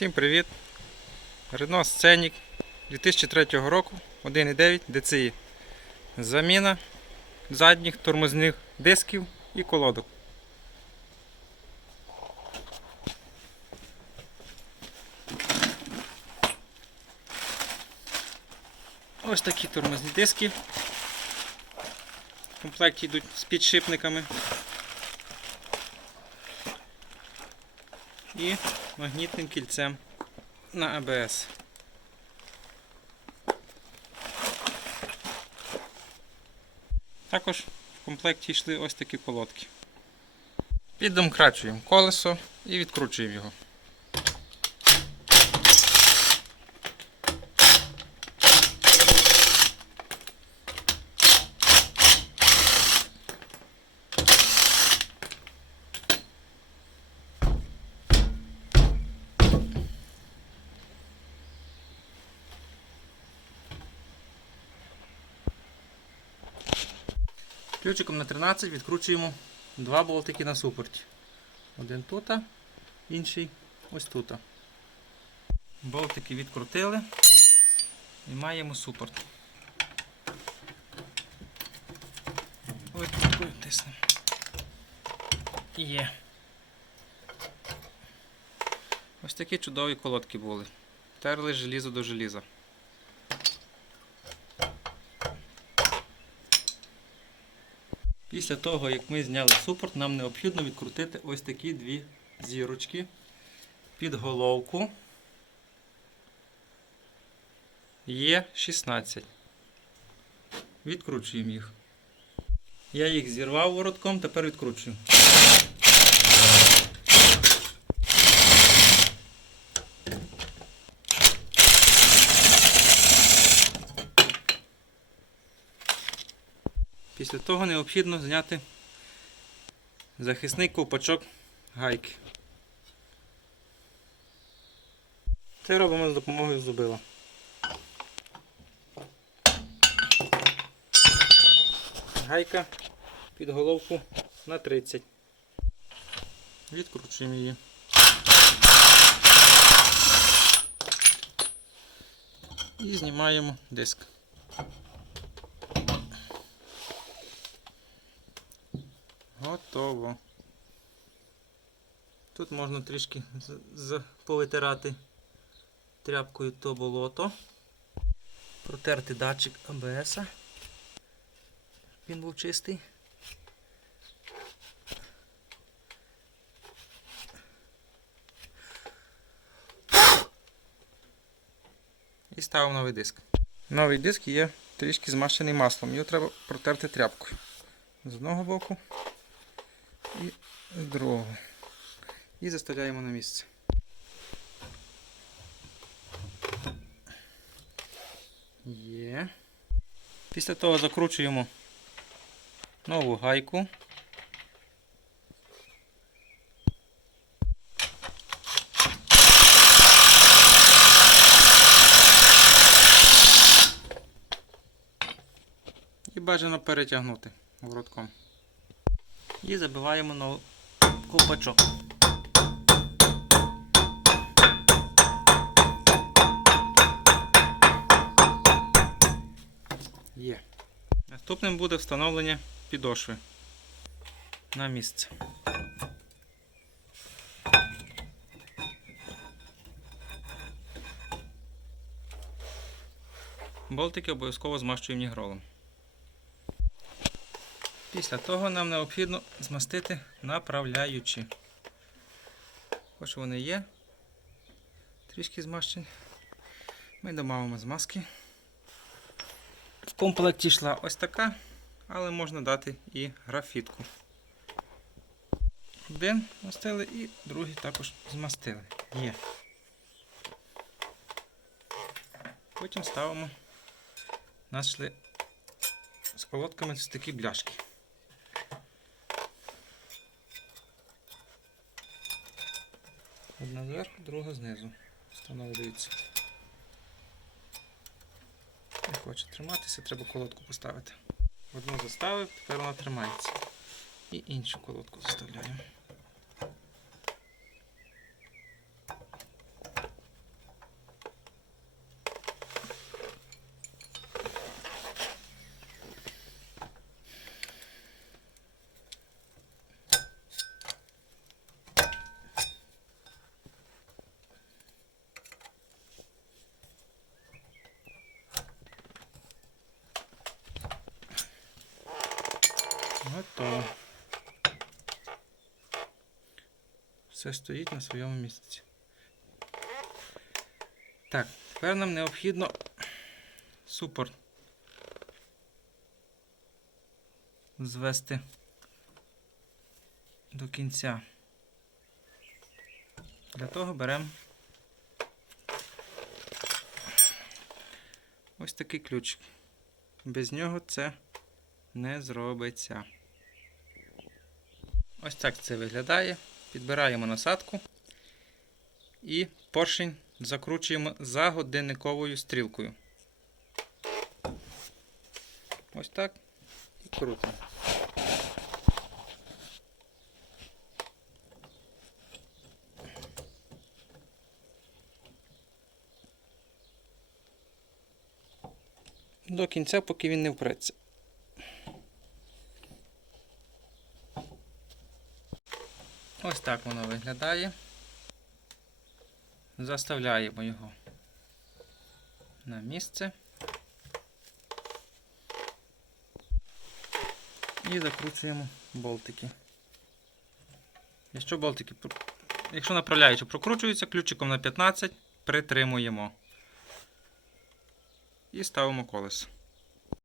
Всім привіт! Renault Scenic 2003 року 1.9 DCI. Заміна задніх тормозних дисків і колодок. Ось такі тормозні диски. В комплекті йдуть з підшипниками. І магнітним кільцем на АБС. Також в комплекті йшли ось такі колодки. Піддомкрачуємо колесо і відкручуємо його. Ключиком на 13 відкручуємо два болтики на супорті. Один тут, інший ось тут. Болтики відкрутили і маємо супорт. Такою тиснемо. Є. Ось такі чудові колодки були. Терли желізо до желіза. Після того, як ми зняли супорт, нам необхідно відкрутити ось такі дві зірочки під головку. Є 16. Відкручуємо їх. Я їх зірвав воротком, тепер відкручую. Після того необхідно зняти захисний ковпачок гайки. Це робимо з допомогою зубила. Гайка під головку на 30. Відкручуємо її. І знімаємо диск. Готово. Тут можна трішки повитирати тряпкою то болото, протерти датчик АБС. Він був чистий. І ставимо новий диск. Новий диск є трішки змащений маслом. Його треба протерти тряпкою. З одного боку і другого. І заставляємо на місце. Є. Після того закручуємо нову гайку. І бажано перетягнути воротком. І забиваємо на ковпачок. Є. Наступним буде встановлення підошви на місце. Болтики обов'язково змащуємо нігролом. Після того нам необхідно змастити направляючі. Ось вони є. Трішки змащені. Ми домовимо змазки. В комплекті йшла ось така, але можна дати і графітку. Один змастили і другий також змастили. Є. Потім ставимо йшли з колодками такі бляшки. Одна зверху, друга знизу. Встановлюється. Не хоче триматися, треба колодку поставити. Одну заставив, тепер вона тримається. І іншу колодку заставляємо. Готово. Все стоїть на своєму місці. Так, тепер нам необхідно супорт звести до кінця. Для того беремо ось такий ключик. Без нього це не зробиться. Ось так це виглядає. Підбираємо насадку і поршень закручуємо за годинниковою стрілкою. Ось так і крутимо. До кінця, поки він не впреться. Ось так воно виглядає. Заставляємо його на місце. І закручуємо болтики. Якщо болтики, якщо направляючи прокручуються, ключиком на 15 притримуємо. І ставимо колесо.